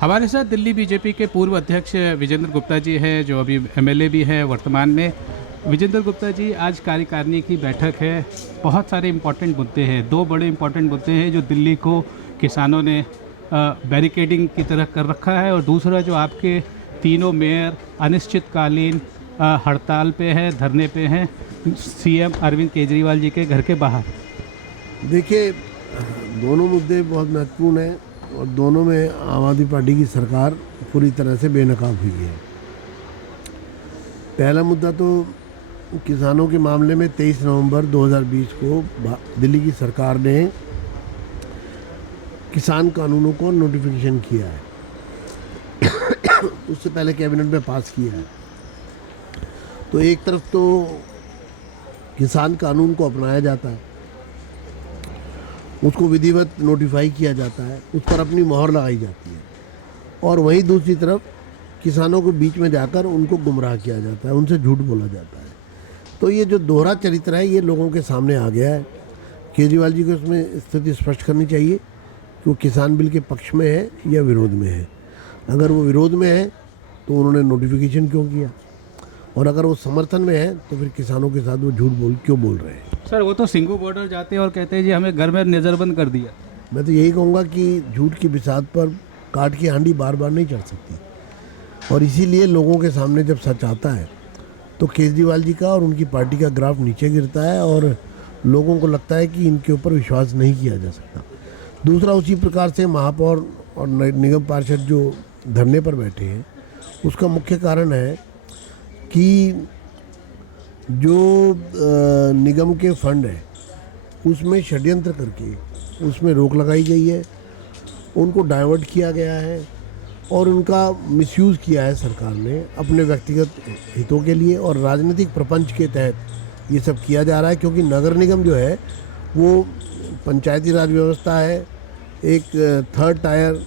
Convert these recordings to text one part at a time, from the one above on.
हमारे साथ दिल्ली बीजेपी के पूर्व अध्यक्ष विजेंद्र गुप्ता जी हैं, जो अभी एमएलए भी हैं वर्तमान में। विजेंद्र गुप्ता जी, आज कार्यकारिणी की बैठक है, बहुत सारे इम्पोर्टेंट मुद्दे हैं, दो बड़े इम्पोर्टेंट मुद्दे हैं जो दिल्ली को किसानों ने बैरिकेडिंग की तरह कर रखा है, और दूसरा जो आपके तीनों मेयर अनिश्चितकालीन हड़ताल पे है, धरने पे हैं सीएम अरविंद केजरीवाल जी के घर के बाहर। देखिए, दोनों मुद्दे बहुत महत्वपूर्ण हैं और दोनों में आम आदमी पार्टी की सरकार पूरी तरह से बेनकाब हुई है। पहला मुद्दा तो किसानों के मामले में 23 नवंबर 2020 को दिल्ली की सरकार ने किसान कानूनों को नोटिफिकेशन किया है। उससे पहले कैबिनेट में पास किया है। तो एक तरफ तो किसान कानून को अपनाया जाता है, उसको विधिवत नोटिफाई किया जाता है, उस पर अपनी मोहर लगाई जाती है, और वहीं दूसरी तरफ किसानों के बीच में जाकर उनको गुमराह किया जाता है, उनसे झूठ बोला जाता है। तो ये जो दोहरा चरित्र है ये लोगों के सामने आ गया है। केजरीवाल जी को इसमें स्थिति स्पष्ट करनी चाहिए कि वो किसान बिल के पक्ष में है या विरोध में है। अगर वो विरोध में है तो उन्होंने नोटिफिकेशन क्यों किया, और अगर वो समर्थन में है तो फिर किसानों के साथ वो झूठ क्यों बोल रहे हैं। सर, वो तो सिंगू बॉर्डर जाते हैं और कहते हैं जी हमें घर में नज़रबंद कर दिया। मैं तो यही कहूँगा कि झूठ की बिसात पर काट की हांडी बार बार नहीं चढ़ सकती, और इसीलिए लोगों के सामने जब सच आता है तो केजरीवाल जी का और उनकी पार्टी का ग्राफ नीचे गिरता है और लोगों को लगता है कि इनके ऊपर विश्वास नहीं किया जा सकता। दूसरा, उसी प्रकार से महापौर और निगम पार्षद जो धरने पर बैठे हैं, उसका मुख्य कारण है कि जो निगम के फंड है उसमें षड्यंत्र करके उसमें रोक लगाई गई है, उनको डाइवर्ट किया गया है और उनका मिसयूज़ किया है सरकार ने अपने व्यक्तिगत हितों के लिए, और राजनीतिक प्रपंच के तहत ये सब किया जा रहा है। क्योंकि नगर निगम जो है वो पंचायती राज व्यवस्था है, एक थर्ड टायर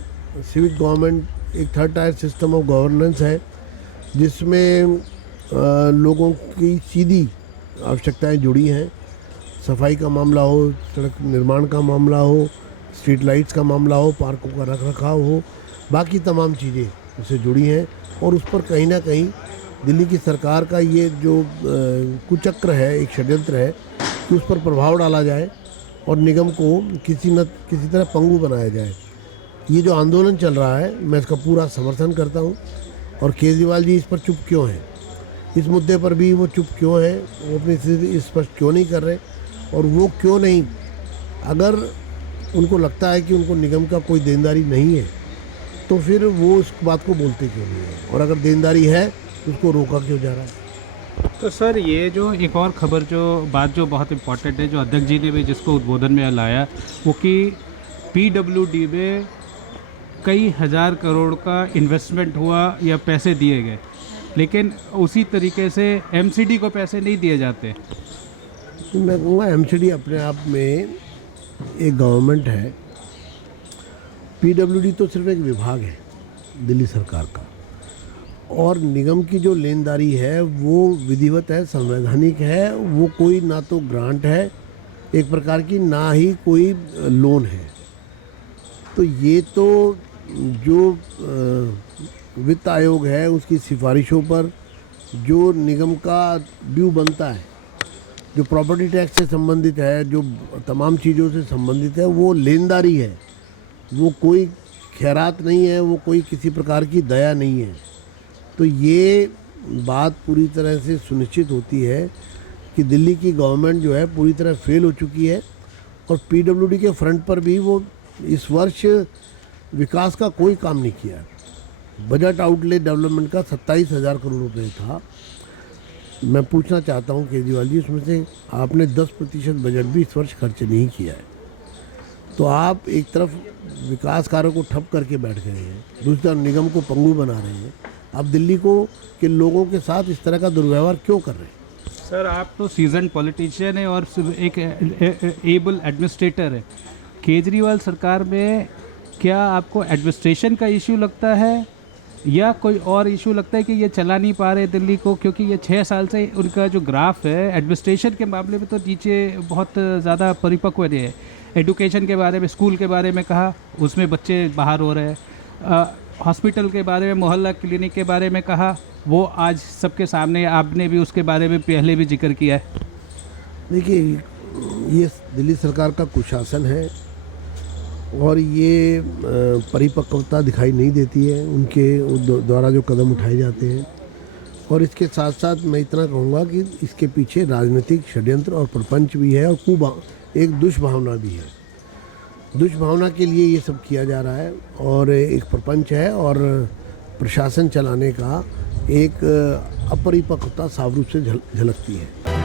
सिविक गवर्नमेंट, एक third tier system of governance है, जिसमें लोगों की सीधी आवश्यकताएं जुड़ी हैं। सफाई का मामला हो, सड़क निर्माण का मामला हो, स्ट्रीट लाइट्स का मामला हो, पार्कों का रख रखाव हो, बाकी तमाम चीज़ें उससे जुड़ी हैं। और उस पर कहीं ना कहीं दिल्ली की सरकार का ये जो कुचक्र है, एक षड्यंत्र है कि उस पर प्रभाव डाला जाए और निगम को किसी तरह पंगु बनाया जाए। ये जो आंदोलन चल रहा है मैं इसका पूरा समर्थन करता हूँ। और केजरीवाल जी इस पर चुप क्यों हैं, इस मुद्दे पर भी वो चुप क्यों है, वो अपनी स्थिति स्पष्ट क्यों नहीं कर रहे, और वो क्यों नहीं, अगर उनको लगता है कि उनको निगम का कोई देनदारी नहीं है तो फिर वो उस बात को बोलते क्यों नहीं है, और अगर देनदारी है तो उसको रोका क्यों जा रहा है। तो सर, ये जो एक और खबर जो बहुत इम्पॉर्टेंट है, जो अध्यक्ष जी ने भी जिसको उद्बोधन में लाया, वो कि पीडब्ल्यूडी में कई हज़ार करोड़ का इन्वेस्टमेंट हुआ या पैसे दिए गए, लेकिन उसी तरीके से एमसीडी को पैसे नहीं दिए जाते। तो मैं कहूँगा एमसीडी अपने आप में एक गवर्नमेंट है, पीडब्ल्यूडी तो सिर्फ एक विभाग है दिल्ली सरकार का, और निगम की जो लेनदारी है वो विधिवत है, संवैधानिक है। वो कोई ना तो ग्रांट है एक प्रकार की, ना ही कोई लोन है। तो ये तो जो वित्त आयोग है उसकी सिफारिशों पर जो निगम का ड्यू बनता है, जो प्रॉपर्टी टैक्स से संबंधित है, जो तमाम चीज़ों से संबंधित है, वो लेनदारी है, वो कोई खैरात नहीं है, वो कोई किसी प्रकार की दया नहीं है। तो ये बात पूरी तरह से सुनिश्चित होती है कि दिल्ली की गवर्नमेंट जो है पूरी तरह फेल हो चुकी है, और पीडब्ल्यूडी के फ्रंट पर भी वो इस वर्ष विकास का कोई काम नहीं किया। बजट आउटले डेवलपमेंट का 27,000 करोड़ रुपए था। मैं पूछना चाहता हूं केजरीवाल जी, उसमें से आपने 10% बजट भी इस वर्ष खर्च नहीं किया है। तो आप एक तरफ विकास कार्यों को ठप करके बैठ गए हैं, दूसरी तरफ निगम को पंगु बना रहे हैं। आप दिल्ली को के लोगों के साथ इस तरह का दुर्व्यवहार क्यों कर रहे हैं? सर, आप तो सीजन पॉलिटिशियन है और एक एबल एडमिनिस्ट्रेटर है। केजरीवाल सरकार में क्या आपको एडमिनिस्ट्रेशन का इशू लगता है या कोई और इशू लगता है कि ये चला नहीं पा रहे दिल्ली को? क्योंकि ये 6 साल से उनका जो ग्राफ है एडमिनिस्ट्रेशन के मामले में तो नीचे बहुत ज़्यादा परिपक्व है। एडुकेशन के बारे में, स्कूल के बारे में कहा, उसमें बच्चे बाहर हो रहे हैं। हॉस्पिटल के बारे में, मोहल्ला क्लिनिक के बारे में कहा, वो आज सबके सामने आपने भी उसके बारे में पहले भी जिक्र किया है। देखिए, ये दिल्ली सरकार का कुशासन है और ये परिपक्वता दिखाई नहीं देती है उनके द्वारा जो कदम उठाए जाते हैं। और इसके साथ साथ मैं इतना कहूँगा कि इसके पीछे राजनीतिक षड्यंत्र और प्रपंच भी है और एक दुष्भावना भी है। दुष्भावना के लिए ये सब किया जा रहा है और एक प्रपंच है और प्रशासन चलाने का एक अपरिपक्वता साफ रूप से झलकती है।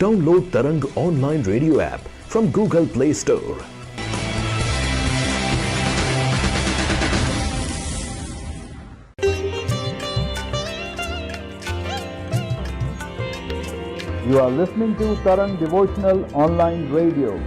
Download Tarang online radio app from Google Play Store. You are listening to Tarang Devotional Online Radio.